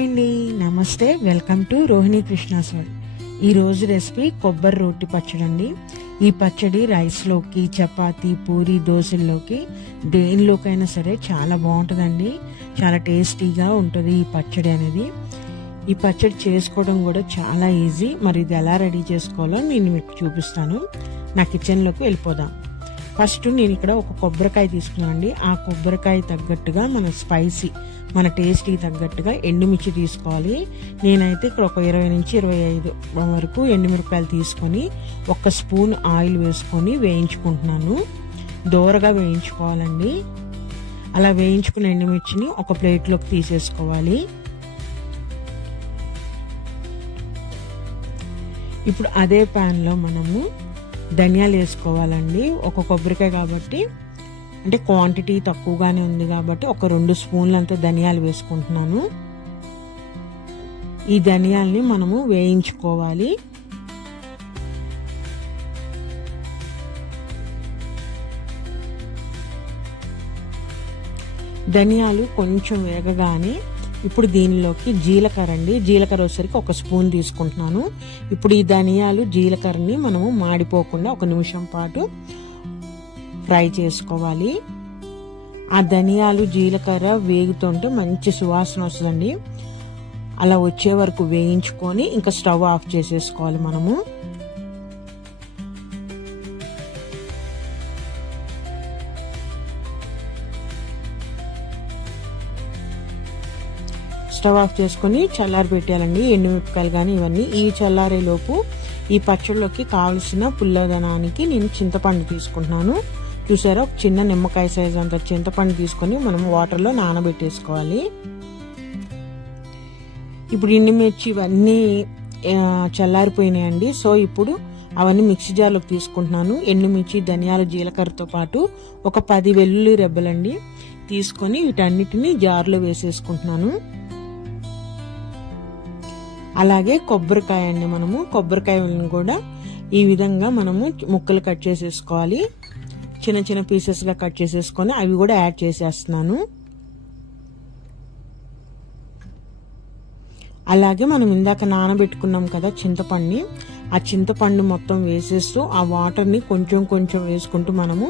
Hi అండి, నమస్తే. Welcome to Rohini Krishna's world. ఈరోజు రెసిపీ కొబ్బరి రోటి పచ్చడి అండి. ఈ పచ్చడి రైస్లోకి, చపాతీ, పూరి, దోశల్లోకి దేనిలోకైనా సరే చాలా బాగుంటుందండి. చాలా టేస్టీగా ఉంటుంది ఈ పచ్చడి అనేది. ఈ పచ్చడి చేసుకోవడం కూడా చాలా ఈజీ. మరి ఇది ఎలా రెడీ చేసుకోవాలో నేను మీకు చూపిస్తాను. నా కిచెన్లోకి వెళ్ళిపోదాం. ఫస్ట్ నేను ఇక్కడ ఒక కొబ్బరికాయ తీసుకున్నానండి. ఆ కొబ్బరికాయ తగ్గట్టుగా మన టేస్ట్కి తగ్గట్టుగా ఎండుమిర్చి తీసుకోవాలి. నేనైతే ఇక్కడ ఒక 20 నుంచి 25 వరకు ఎండుమిరపకాయలు తీసుకొని 1 స్పూన్ ఆయిల్ వేసుకొని వేయించుకుంటున్నాను. దోరగా వేయించుకోవాలండి. అలా వేయించుకున్న ఎండుమిర్చిని ఒక ప్లేట్లోకి తీసేసుకోవాలి. ఇప్పుడు అదే ప్యాన్లో మనము ధనియాలు వేసుకోవాలండి. ఒక కొబ్బరికాయ కాబట్టి అంటే క్వాంటిటీ తక్కువగానే ఉంది కాబట్టి ఒక 2 స్పూన్లంత ధనియాలు వేసుకుంటున్నాను. ఈ ధనియాల్ని మనము వేయించుకోవాలి. ధనియాలు కొంచెం వేగగానే ఇప్పుడు దీనిలోకి జీలకర్ర అండి. జీలకర్ర వచ్చేసరికి 1 స్పూన్ తీసుకుంటున్నాను. ఇప్పుడు ఈ ధనియాలు జీలకర్రని మనము మాడిపోకుండా 1 నిమిషం పాటు ఫ్రై చేసుకోవాలి. ఆ ధనియాలు జీలకర్ర వేగుతుంటే మంచి సువాసన వస్తుందండి. అలా వచ్చే వరకు వేయించుకొని ఇంకా స్టవ్ ఆఫ్ చేసేసుకోవాలి మనము. స్టవ్ ఆఫ్ చేసుకొని చల్లారి పెట్టాలండి ఎండుమిరపకాయలు కానీ ఇవన్నీ. ఈ చల్లారేలోపు ఈ పచ్చడిలోకి కావలసిన పుల్లదనానికి నేను చింతపండు తీసుకుంటున్నాను. చూసారా, ఒక చిన్న నిమ్మకాయ సైజ్ అంత చింతపండు తీసుకొని మనం వాటర్లో నానబెట్టేసుకోవాలి. ఇప్పుడు ఎండుమిర్చి ఇవన్నీ చల్లారిపోయినాయండి. సో ఇప్పుడు అవన్నీ మిక్సీ జార్లోకి తీసుకుంటున్నాను. ఎండుమిర్చి, ధనియాలు, జీలకర్రతో పాటు ఒక 10 వెల్లుల్లి రెబ్బలండి తీసుకొని వీటన్నిటిని జార్లో వేసేసుకుంటున్నాను. అలాగే కొబ్బరికాయ అండి, మనము కొబ్బరికాయలను కూడా ఈ విధంగా మనము ముక్కలు కట్ చేసేసుకోవాలి. చిన్న చిన్న పీసెస్గా కట్ చేసేసుకొని అవి కూడా యాడ్ చేసేస్తున్నాను. అలాగే మనం ఇందాక నానబెట్టుకున్నాం కదా చింతపండుని, ఆ చింతపండు మొత్తం వేసేస్తూ ఆ వాటర్ని కొంచెం కొంచెం వేసుకుంటూ మనము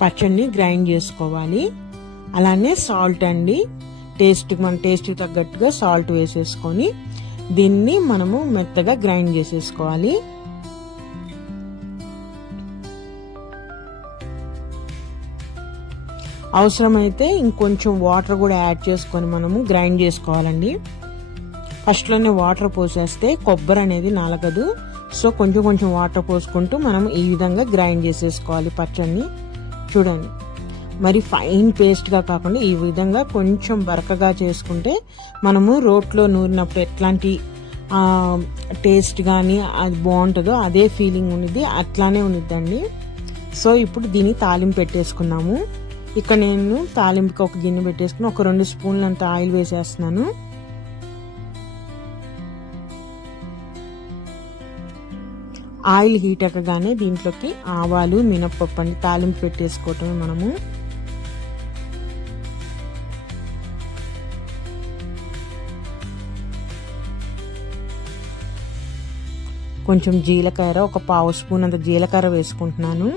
పచ్చడిని గ్రైండ్ చేసుకోవాలి. అలానే సాల్ట్ అండి, మన టేస్ట్కి తగ్గట్టుగా సాల్ట్ వేసేసుకొని దీన్ని మనము మెత్తగా గ్రైండ్ చేసేసుకోవాలి. అవసరమైతే ఇంకొంచెం వాటర్ కూడా యాడ్ చేసుకొని మనము గ్రైండ్ చేసుకోవాలండి. ఫస్ట్లోనే వాటర్ పోసేస్తే కొబ్బరి అనేది నలగదు. సో కొంచెం కొంచెం వాటర్ పోసుకుంటూ మనం ఈ విధంగా గ్రైండ్ చేసేసుకోవాలి పచ్చడిని. చూడండి, మరి ఫైన్ పేస్ట్గా కాకుండా ఈ విధంగా కొంచెం బరకగా చేసుకుంటే మనము రోట్లో నూరినప్పుడు ఎట్లాంటి టేస్ట్ కానీ అది బాగుంటుందో అదే ఫీలింగ్ ఉన్నది, అట్లానే ఉన్నదండి. సో ఇప్పుడు దీన్ని తాలింపు పెట్టేసుకున్నాము. ఇక్కడ నేను తాలింపుకి ఒక గిన్నె పెట్టేసుకుని ఒక 2 స్పూన్లంత ఆయిల్ వేసేస్తున్నాను. ఆయిల్ హీట్ అవ్వగానే దీంట్లోకి ఆవాలు, మినప్పప్పు అండి తాలింపు పెట్టేసుకోవటమే మనము. కొంచెం జీలకర్ర, ఒక 1/2 స్పూన్ అంత జీలకర్ర వేసుకుంటున్నాను.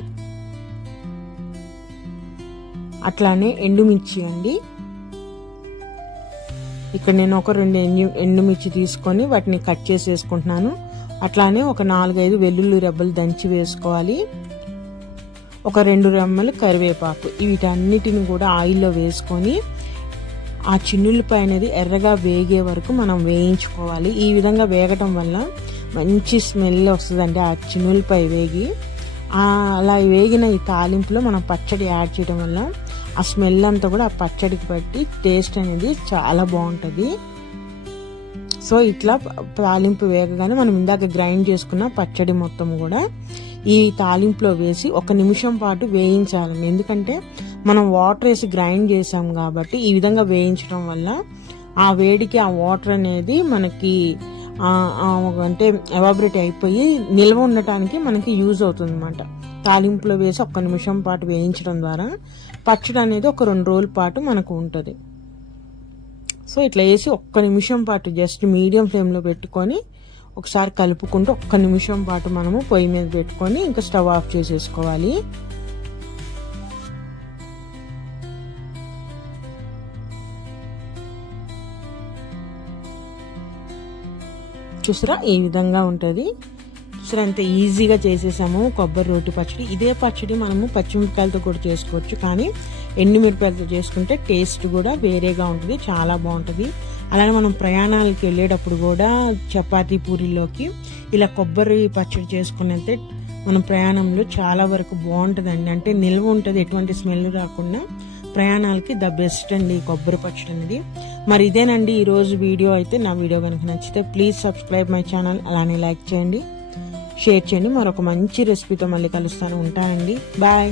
అట్లానే ఎండుమిర్చి అండి. ఇక్కడ నేను ఒక 2 ఎండుమిర్చి తీసుకొని వాటిని కట్ చేసి వేసుకుంటున్నాను. అట్లానే ఒక 4-5 వెల్లుల్లి రెబ్బలు దంచి వేసుకోవాలి. ఒక 2 రెమ్మలు కరివేపాకు. వీటన్నిటిని కూడా ఆయిల్లో వేసుకొని ఆ చిన్నులపై అనేది ఎర్రగా వేగే వరకు మనం వేయించుకోవాలి. ఈ విధంగా వేగటం వల్ల మంచి స్మెల్ వస్తుందండి. ఆ చిన్నులపై వేగి అలా వేగిన ఈ తాలింపులో మనం పచ్చడి యాడ్ చేయడం వల్ల ఆ స్మెల్ అంతా కూడా ఆ పచ్చడికి పట్టి టేస్ట్ అనేది చాలా బాగుంటుంది. సో ఇట్లా తాలింపు వేగగానే మనం ఇందాక గ్రైండ్ చేసుకున్న పచ్చడి మొత్తం కూడా ఈ తాలింపులో వేసి 1 నిమిషం పాటు వేయించాలండి. ఎందుకంటే మనం వాటర్ వేసి గ్రైండ్ చేసాం కాబట్టి ఈ విధంగా వేయించడం వల్ల ఆ వేడికి ఆ వాటర్ అనేది మనకి అంటే ఎవాబరేట్ అయిపోయి నిల్వ ఉండటానికి మనకి యూజ్ అవుతుంది అన్నమాట. తాలింపులో వేసి 1 నిమిషం పాటు వేయించడం ద్వారా పచ్చడి అనేది ఒక 2 రోజుల పాటు మనకు ఉంటుంది. సో ఇట్లా వేసి ఒక్క నిమిషం పాటు జస్ట్ మీడియం ఫ్లేమ్లో పెట్టుకొని ఒకసారి కలుపుకుంటూ ఒక్క నిమిషం పాటు మనము పొయ్యి మీద పెట్టుకొని ఇంకా స్టవ్ ఆఫ్ చేసేసుకోవాలి. చూసారా ఈ విధంగా ఉంటుంది. చూసారా అంత ఈజీగా చేసేసాము కొబ్బరి రోటి పచ్చడి. ఇదే పచ్చడి మనము పచ్చిమిరపకాయలతో కూడా చేసుకోవచ్చు, కానీ ఎండుమిరపకాయలతో చేసుకుంటే టేస్ట్ కూడా వేరేగా ఉంటుంది, చాలా బాగుంటుంది. అలానే మనం ప్రయాణాలకు వెళ్ళేటప్పుడు కూడా చపాతీ పూరీలోకి ఇలా కొబ్బరి పచ్చడి చేసుకుని వెళ్తే మనం ప్రయాణంలో చాలా వరకు బాగుంటుందండి. అంటే నిల్వ ఉంటుంది, ఎటువంటి స్మెల్ రాకుండా. ప్రయాణాలకి ద బెస్ట్ అండి కొబ్బరి పచ్చడి అనేది. మరి ఇదేనండి ఈరోజు వీడియో. అయితే నా వీడియో కనుక నచ్చితే ప్లీజ్ సబ్స్క్రైబ్ మై ఛానల్, అలానే లైక్ చేయండి, షేర్ చేయండి. మరొక మంచి రెసిపీతో మళ్ళీ కలుస్తాను. ఉంటానండి, బాయ్.